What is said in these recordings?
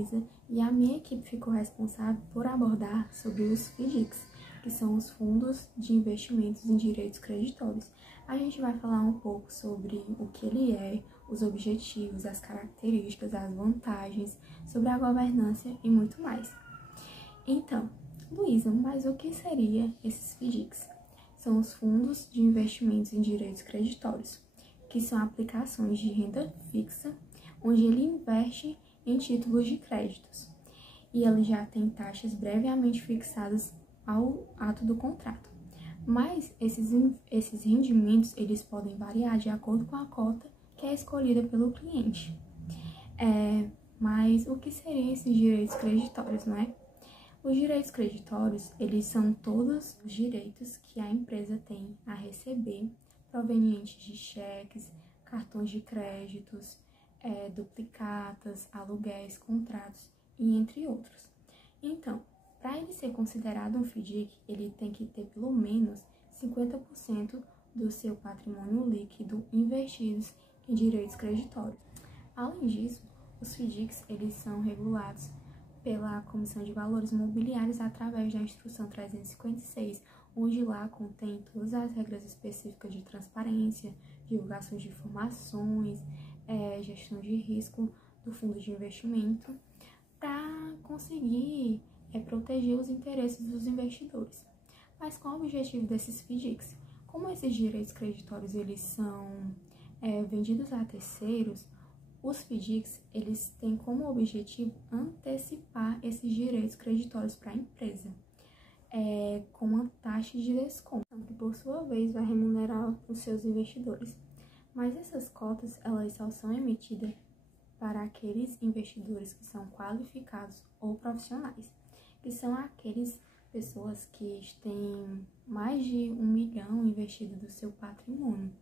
Luísa e a minha equipe ficou responsável por abordar sobre os FDICs, que são os fundos de investimentos em direitos creditórios. A gente vai falar um pouco sobre o que ele é, os objetivos, as características, as vantagens, sobre a governança e muito mais. Então, Luísa, mas o que seria esses FDICs? São os fundos de investimentos em direitos creditórios, que são aplicações de renda fixa, onde ele investe em títulos de créditos. E ele já tem taxas previamente fixadas ao ato do contrato. Mas esses rendimentos, eles podem variar de acordo com a cota que é escolhida pelo cliente. Mas o que seriam esses direitos creditórios, não é? Os direitos creditórios, eles são todos os direitos que a empresa tem a receber provenientes de cheques, cartões de créditos, duplicatas, aluguéis, contratos e entre outros. Então, para ele ser considerado um FDIC, ele tem que ter pelo menos 50% do seu patrimônio líquido investidos em direitos creditórios. Além disso, os FDICs eles são regulados pela Comissão de Valores Mobiliários através da Instrução 356, onde lá contém todas as regras específicas de transparência, divulgação de informações, gestão de risco do fundo de investimento, para conseguir proteger os interesses dos investidores. Mas qual é o objetivo desses FDICs? Como esses direitos creditórios eles são vendidos a terceiros, os FDICs eles têm como objetivo antecipar esses direitos creditórios para a empresa, com uma taxa de desconto, que por sua vez vai remunerar os seus investidores. Mas essas cotas elas só são emitidas para aqueles investidores que são qualificados ou profissionais, que são aquelas pessoas que têm mais de 1 milhão investido do seu patrimônio.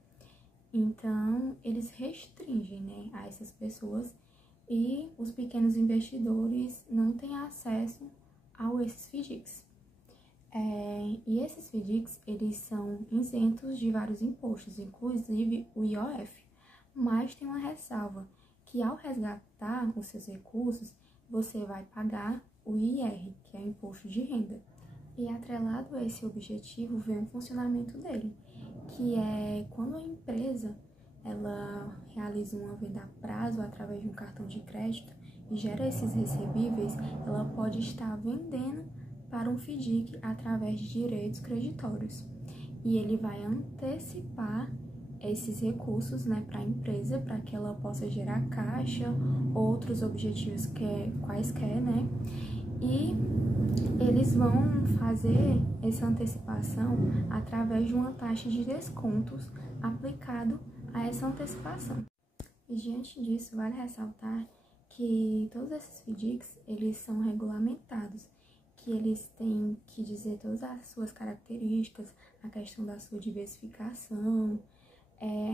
Então, eles restringem, a essas pessoas e os pequenos investidores não têm acesso a esses FDICs. E esses FDICs, eles são isentos de vários impostos, inclusive o IOF, mas tem uma ressalva, que ao resgatar os seus recursos, você vai pagar o IR, que é o Imposto de Renda. E atrelado a esse objetivo vem o funcionamento dele, que é quando a empresa ela realiza uma venda a prazo através de um cartão de crédito e gera esses recebíveis, ela pode estar vendendo para um FDIC através de direitos creditórios. E ele vai antecipar esses recursos, para a empresa, para que ela possa gerar caixa, outros objetivos quaisquer, e eles vão fazer essa antecipação através de uma taxa de descontos aplicado a essa antecipação. E diante disso, vale ressaltar que todos esses FDICs, eles são regulamentados, que eles têm que dizer todas as suas características, a questão da sua diversificação,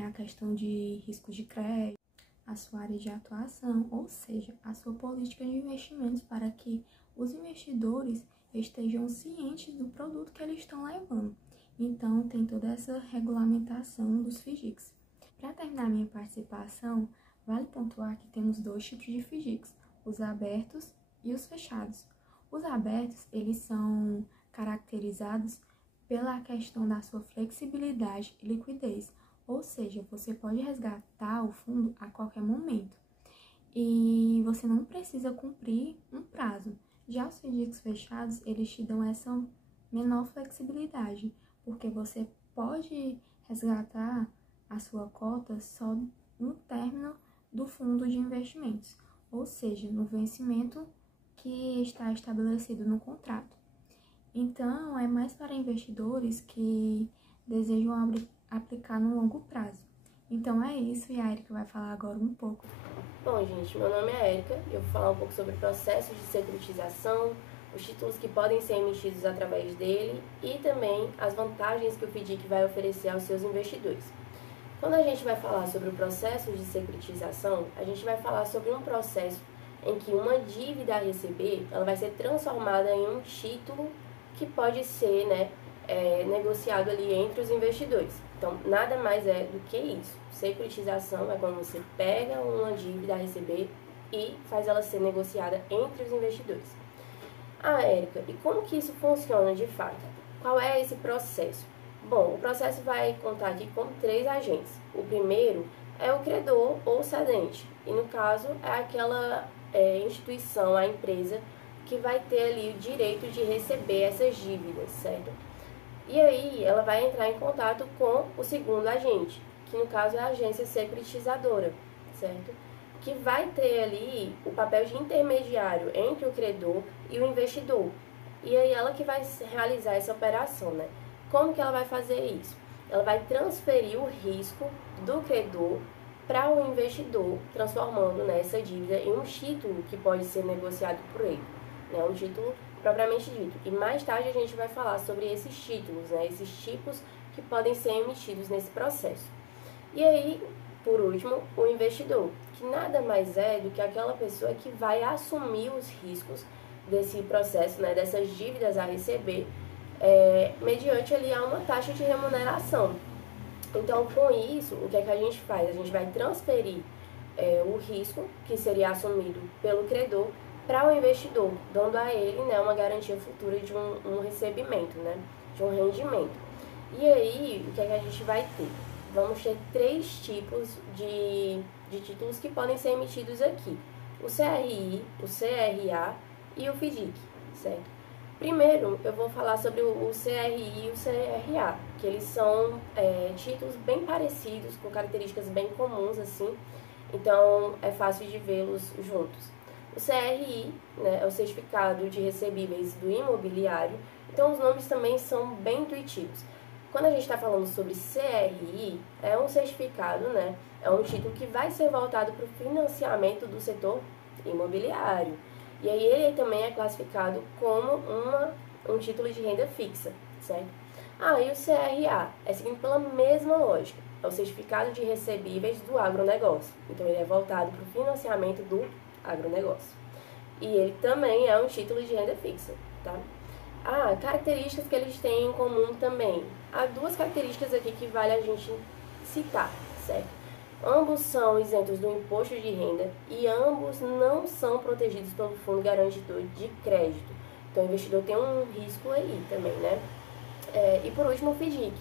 a questão de risco de crédito, a sua área de atuação, ou seja, a sua política de investimentos para que os investidores estejam cientes do produto que eles estão levando. Então, tem toda essa regulamentação dos FDICs. Para terminar minha participação, vale pontuar que temos 2 tipos de FDICs, os abertos e os fechados. Os abertos, eles são caracterizados pela questão da sua flexibilidade e liquidez, ou seja, você pode resgatar o fundo a qualquer momento e você não precisa cumprir um prazo. Já os FDICs fechados, eles te dão essa menor flexibilidade, porque você pode resgatar a sua cota só no término do fundo de investimentos, ou seja, no vencimento que está estabelecido no contrato. Então, é mais para investidores que desejam aplicar no longo prazo. Então é isso, e a Erika vai falar agora um pouco. Bom, gente, meu nome é Erika e eu vou falar um pouco sobre o processo de securitização, os títulos que podem ser emitidos através dele e também as vantagens que o FDIC vai oferecer aos seus investidores. Quando a gente vai falar sobre o processo de securitização, a gente vai falar sobre um processo em que uma dívida a receber ela vai ser transformada em um título que pode ser negociado ali entre os investidores. Então, nada mais é do que isso. Securitização é quando você pega uma dívida a receber e faz ela ser negociada entre os investidores. Ah, Érica, e como que isso funciona de fato? Qual é esse processo? Bom, o processo vai contar aqui com 3 agentes. O primeiro é o credor ou cedente, e no caso é aquela instituição, a empresa, que vai ter ali o direito de receber essas dívidas, certo? E aí ela vai entrar em contato com o segundo agente, que no caso é a agência securitizadora, certo? Que vai ter ali o papel de intermediário entre o credor e o investidor. E aí ela que vai realizar essa operação, né? Como que ela vai fazer isso? Ela vai transferir o risco do credor para o investidor, transformando, né, essa dívida em um título que pode ser negociado por ele, né? Um título propriamente dito. E mais tarde a gente vai falar sobre esses títulos, né? Esses tipos que podem ser emitidos nesse processo. E aí, por último, o investidor, que nada mais é do que aquela pessoa que vai assumir os riscos desse processo, né, dessas dívidas a receber, mediante ali a uma taxa de remuneração. Então, com isso, o que é que a gente faz? A gente vai transferir o risco, que seria assumido pelo credor, para o investidor, dando a ele, né, uma garantia futura de um recebimento, né, de um rendimento. E aí, o que é que a gente vai ter? Vamos ter 3 tipos de títulos que podem ser emitidos aqui: o CRI, o CRA e o FDIC, certo? Primeiro, eu vou falar sobre o CRI e o CRA, que eles são títulos bem parecidos, com características bem comuns, assim, então é fácil de vê-los juntos. O CRI, né, é o Certificado de Recebíveis do Imobiliário, então os nomes também são bem intuitivos. Quando a gente está falando sobre CRI, é um certificado, né, é um título que vai ser voltado para o financiamento do setor imobiliário. E aí ele também é classificado como um título de renda fixa, certo? Ah, e o CRA é seguido pela mesma lógica, é o Certificado de Recebíveis do Agronegócio. Então ele é voltado para o financiamento do agronegócio. E ele também é um título de renda fixa, tá? Ah, características que eles têm em comum também. Há 2 características aqui que vale a gente citar, certo? Ambos são isentos do imposto de renda e ambos não são protegidos pelo Fundo Garantidor de Crédito. Então o investidor tem um risco aí também, né? E por último o FDIC,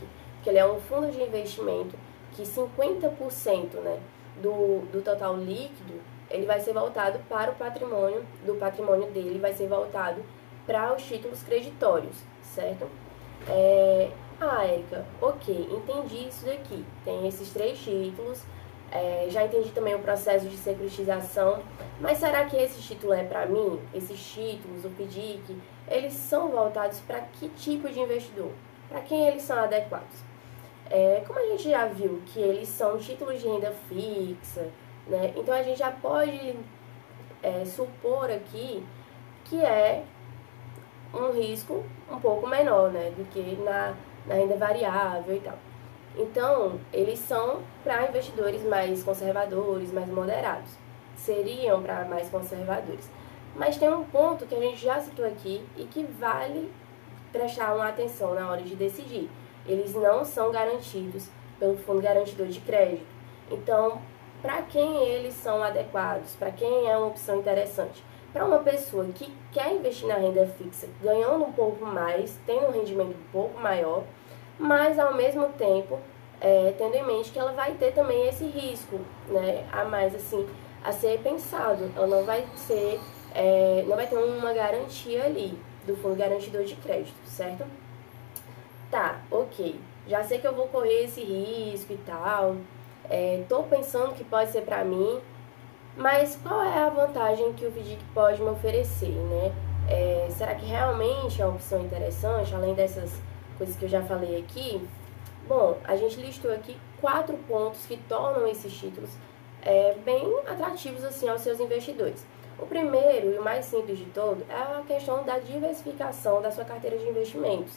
que ele é um fundo de investimento que 50%, né, do total líquido ele vai ser voltado para o patrimônio, do patrimônio dele vai ser voltado para os títulos creditórios, certo? Érica, ok, entendi isso daqui, tem esses 3 títulos, já entendi também o processo de securitização, mas será que esse título é para mim? Esses títulos, o FDIC, eles são voltados para que tipo de investidor? Para quem eles são adequados? Como a gente já viu que eles são títulos de renda fixa, né? Então a gente já pode supor aqui que é um risco um pouco menor, né, do que na renda variável e tal. Então, eles são para investidores mais conservadores, mais moderados. Seriam para mais conservadores. Mas tem um ponto que a gente já citou aqui e que vale prestar uma atenção na hora de decidir. Eles não são garantidos pelo Fundo Garantidor de Crédito. Então, para quem eles são adequados? Para quem é uma opção interessante? Para uma pessoa que quer investir na renda fixa, ganhando um pouco mais, tendo um rendimento um pouco maior, mas ao mesmo tempo tendo em mente que ela vai ter também esse risco, né, a mais assim, a ser pensado. Ela não vai ser, não vai ter uma garantia ali do Fundo Garantidor de Crédito, certo? Tá, ok. Já sei que eu vou correr esse risco e tal. Tô pensando que pode ser pra mim, mas qual é a vantagem que o FDIC pode me oferecer, né? Será que realmente é uma opção interessante, além dessas coisas que eu já falei aqui? Bom, a gente listou aqui 4 pontos que tornam esses títulos bem atrativos assim aos seus investidores. O primeiro e o mais simples de todo é a questão da diversificação da sua carteira de investimentos,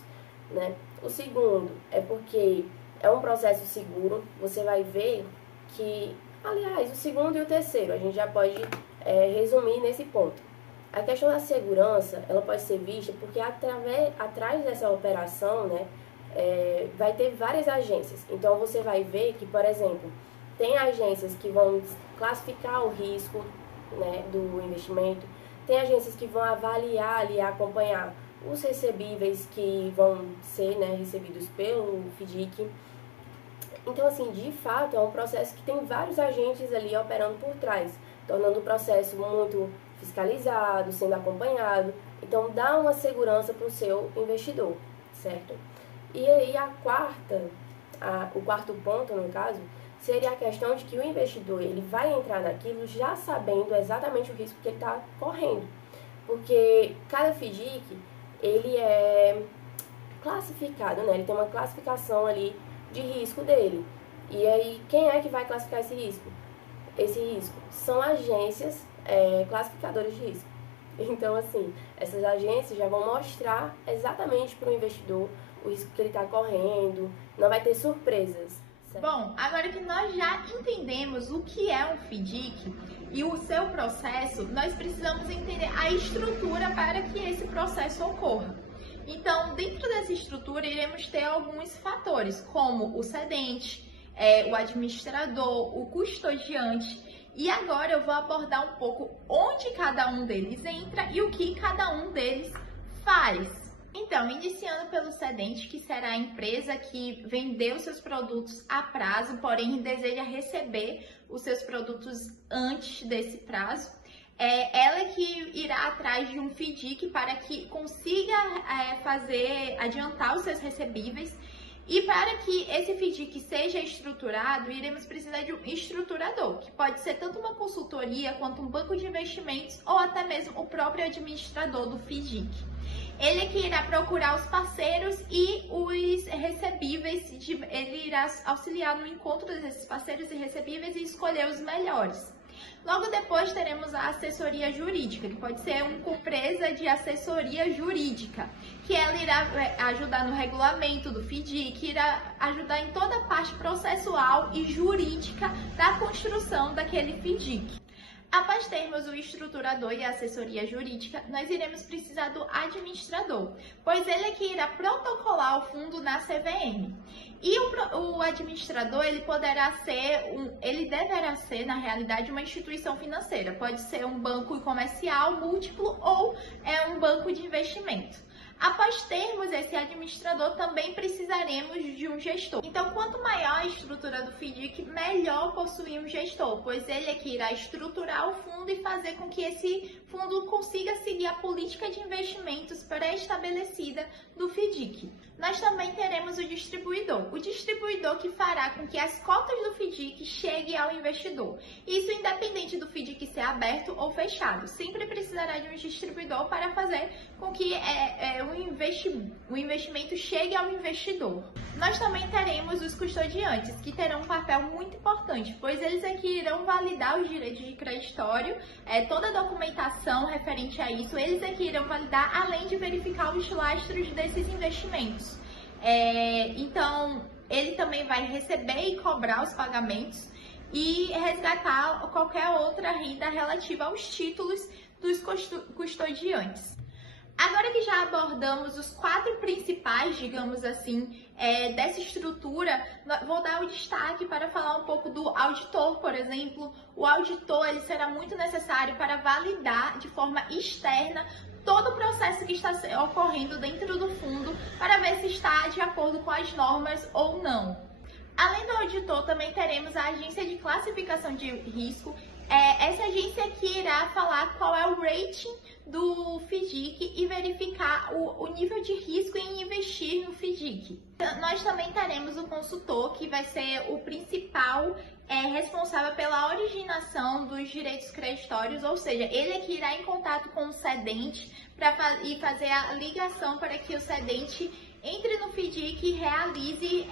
né? O segundo é porque é um processo seguro. Você vai ver que, aliás, o segundo e o terceiro, a gente já pode resumir nesse ponto. A questão da segurança, ela pode ser vista porque atrás dessa operação, né, vai ter várias agências. Então, você vai ver que, por exemplo, tem agências que vão classificar o risco, né, do investimento, tem agências que vão avaliar e acompanhar os recebíveis que vão ser, né, recebidos pelo FDIC. Então, assim, de fato, é um processo que tem vários agentes ali operando por trás, tornando o processo muito fiscalizado, sendo acompanhado. Então, dá uma segurança para o seu investidor, certo? E aí, o quarto ponto, no caso, seria a questão de que o investidor ele vai entrar naquilo já sabendo exatamente o risco que ele está correndo. Porque cada FDIC, ele é classificado, né? Ele tem uma classificação ali de risco dele. E aí, quem é que vai classificar esse risco? Esse risco são agências classificadoras de risco. Então, assim, essas agências já vão mostrar exatamente para o investidor o risco que ele está correndo, não vai ter surpresas. Certo? Bom, agora que nós já entendemos o que é um FDIC e o seu processo, nós precisamos entender a estrutura para que esse processo ocorra. Então, dentro dessa estrutura, iremos ter alguns fatores, como o cedente, o administrador, o custodiante. E agora eu vou abordar um pouco onde cada um deles entra e o que cada um deles faz. Então, iniciando pelo cedente, que será a empresa que vendeu seus produtos a prazo, porém deseja receber os seus produtos antes desse prazo. Ela que irá atrás de um FDIC para que consiga adiantar os seus recebíveis. E para que esse FDIC seja estruturado, iremos precisar de um estruturador, que pode ser tanto uma consultoria quanto um banco de investimentos ou até mesmo o próprio administrador do FDIC. Ele é que irá procurar os parceiros e os recebíveis, ele irá auxiliar no encontro desses parceiros e recebíveis e escolher os melhores. Logo depois teremos a assessoria jurídica, que pode ser uma empresa de assessoria jurídica, que ela irá ajudar no regulamento do FDIC, irá ajudar em toda a parte processual e jurídica da construção daquele FDIC. Após termos o estruturador e a assessoria jurídica, nós iremos precisar do administrador, pois ele é que irá protocolar o fundo na CVM. E o administrador, ele deverá ser, na realidade, uma instituição financeira. Pode ser um banco comercial múltiplo ou um banco de investimento. Após termos esse administrador, também precisaremos de um gestor. Então, quanto maior a estrutura do FDIC, melhor possuir um gestor, pois ele é que irá estruturar o fundo e fazer com que esse fundo consiga seguir a política de investimentos pré-estabelecida do FDIC. Nós também teremos o distribuidor que fará com que as cotas do FDIC cheguem ao investidor. Isso independente do FDIC ser aberto ou fechado. Sempre precisará de um distribuidor para fazer com que o investimento chegue ao investidor. Nós também teremos os custodiantes, que terão um papel muito importante, pois eles é que irão validar os direitos de creditório, toda a documentação referente a isso, eles é que irão validar, além de verificar os lastros desses investimentos. Então, ele também vai receber e cobrar os pagamentos e resgatar qualquer outra renda relativa aos títulos dos custodiantes. Agora que já abordamos os 4 principais, digamos assim, dessa estrutura, vou dar o destaque para falar um pouco do auditor, por exemplo. O auditor ele será muito necessário para validar de forma externa todo o processo que está ocorrendo dentro do fundo para ver se está de acordo com as normas ou não. Além do auditor, também teremos a agência de classificação de risco. Essa agência aqui irá falar qual é o rating do FDIC e verificar o nível de risco em investir no FDIC. Nós também teremos o consultor, que vai ser o principal responsável pela originação dos direitos creditórios, ou seja, ele é que irá em contato com o cedente e fazer a ligação para que o cedente entre no FDIC e realize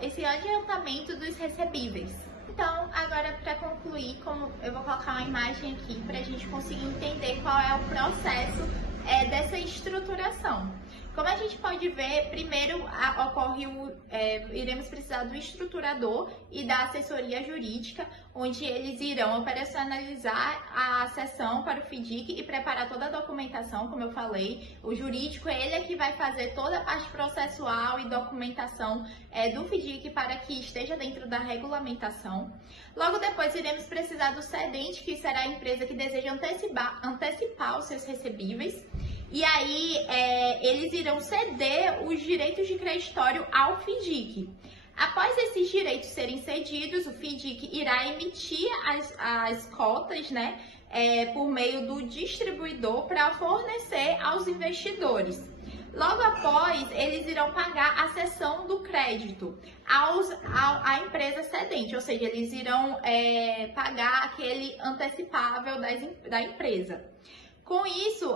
esse adiantamento dos recebíveis. Então, agora para concluir, eu vou colocar uma imagem aqui para a gente conseguir entender qual é o processo dessa estruturação. Como a gente pode ver, primeiro iremos precisar do estruturador e da assessoria jurídica, onde eles irão operacionalizar a sessão para o FDIC e preparar toda a documentação, como eu falei. O jurídico, ele é que vai fazer toda a parte processual e documentação do FDIC para que esteja esteja dentro da regulamentação. Logo depois iremos precisar do cedente, que será a empresa que deseja antecipar os seus recebíveis. E aí eles irão ceder os direitos de creditório ao FIDIC. Após esses direitos serem cedidos, o FIDIC irá emitir as cotas, né, por meio do distribuidor para fornecer aos investidores. Logo após, eles irão pagar a cessão do crédito à empresa cedente, ou seja, eles irão pagar aquele antecipável da empresa. Com isso,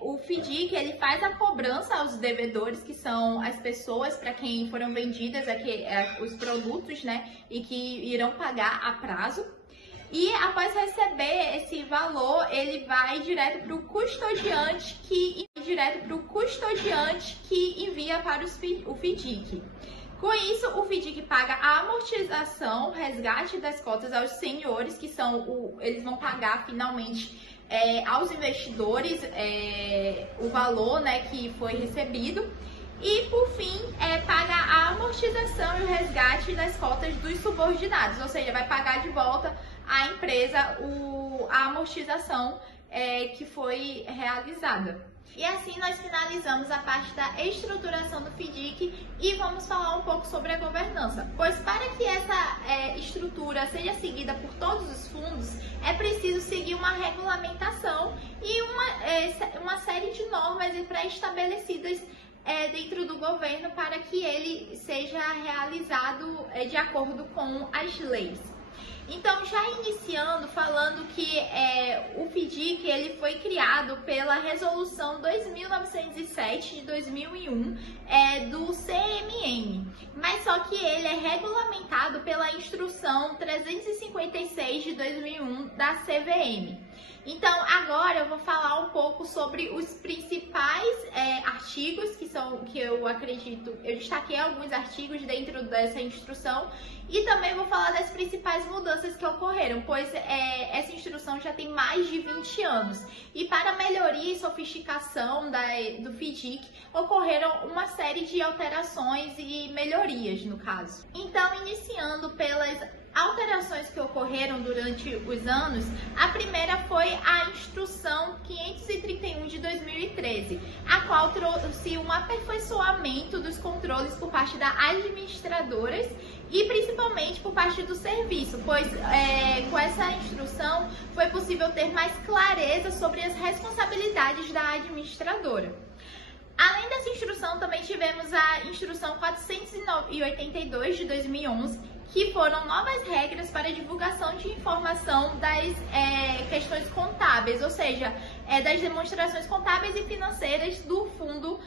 o FIDIC ele faz a cobrança aos devedores, que são as pessoas para quem foram vendidas os produtos, né, e que irão pagar a prazo. E após receber esse valor, ele vai direto para o custodiante que envia para o FIDIC. Com isso, o FIDIC paga a amortização, resgate das cotas aos senhores, que eles vão pagar finalmente aos investidores o valor, né, que foi recebido. E, por fim, paga a amortização e o resgate das cotas dos subordinados, ou seja, vai pagar de volta à empresa a amortização que foi realizada. E assim nós finalizamos a parte da estruturação do FIDIC e vamos falar um pouco sobre a governança. Pois para que essa estrutura seja seguida por todos os fundos, é preciso seguir uma regulamentação e uma série de normas pré-estabelecidas dentro do governo para que ele seja realizado de acordo com as leis. Então, já iniciando, falando que o FIDIC ele foi criado pela Resolução 2907 de 2001 do CMM, mas só que ele é regulamentado pela Instrução 356 de 2001 da CVM. Então, agora eu vou falar um pouco sobre os principais artigos que eu acredito, eu destaquei alguns artigos dentro dessa instrução e também vou falar das principais mudanças que ocorreram, pois essa instrução já tem mais de 20 anos. E para melhoria e sofisticação do FIDIC, ocorreram uma série de alterações e melhorias, no caso. Então, iniciando pelas alterações que ocorreram durante os anos, a primeira foi a Instrução 531 de 2013, a qual trouxe um aperfeiçoamento dos controles por parte das administradoras e principalmente por parte do serviço, pois com essa instrução foi possível ter mais clareza sobre as responsabilidades da administradora. Além dessa instrução, também tivemos a Instrução 482 de 2011, que foram novas regras para a divulgação de informação das questões contábeis, ou seja, das demonstrações contábeis e financeiras do fundo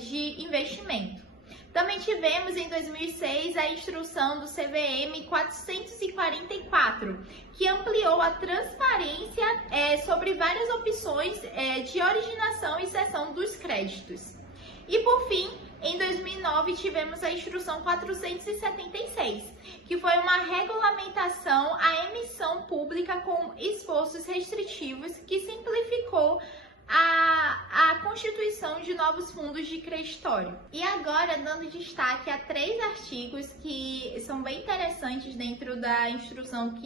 de investimento. Também tivemos em 2006 a instrução do CVM 444, que ampliou a transparência sobre várias opções de originação e cessão dos créditos. E por fim, em 2009 tivemos a instrução 476, que foi uma regulamentação à emissão pública com esforços restritivos que simplificou a constituição de novos fundos de creditório. E agora, dando destaque a 3 artigos que são bem interessantes dentro da instrução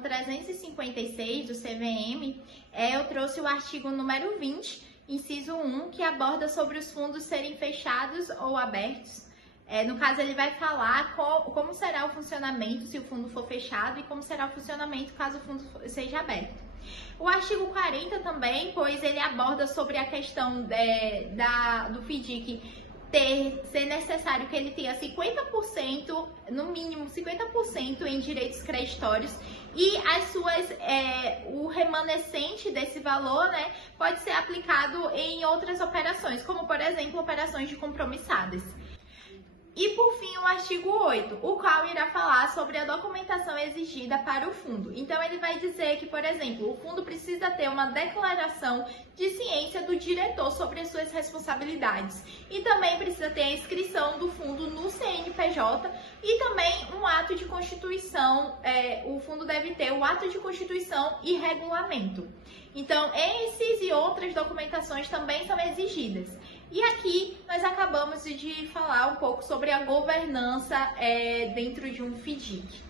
356 do CVM, eu trouxe o artigo número 20, inciso 1, que aborda sobre os fundos serem fechados ou abertos. No caso, ele vai falar como será o funcionamento se o fundo for fechado e como será o funcionamento caso o fundo seja aberto. O artigo 40 também, pois ele aborda sobre a questão do FIDIC ser necessário que ele tenha 50%, no mínimo 50% em direitos creditórios e o remanescente desse valor, né, pode ser aplicado em outras operações, como por exemplo operações de compromissadas. E por fim, o artigo 8, o qual irá falar sobre a documentação exigida para o fundo. Então, ele vai dizer que, por exemplo, o fundo precisa ter uma declaração de ciência do diretor sobre as suas responsabilidades. E também precisa ter a inscrição do fundo no CNPJ e também um ato de constituição. O fundo deve ter o ato de constituição e regulamento. Então, esses e outras documentações também são exigidas. E aqui nós acabamos de falar um pouco sobre a governança dentro de um FDIC.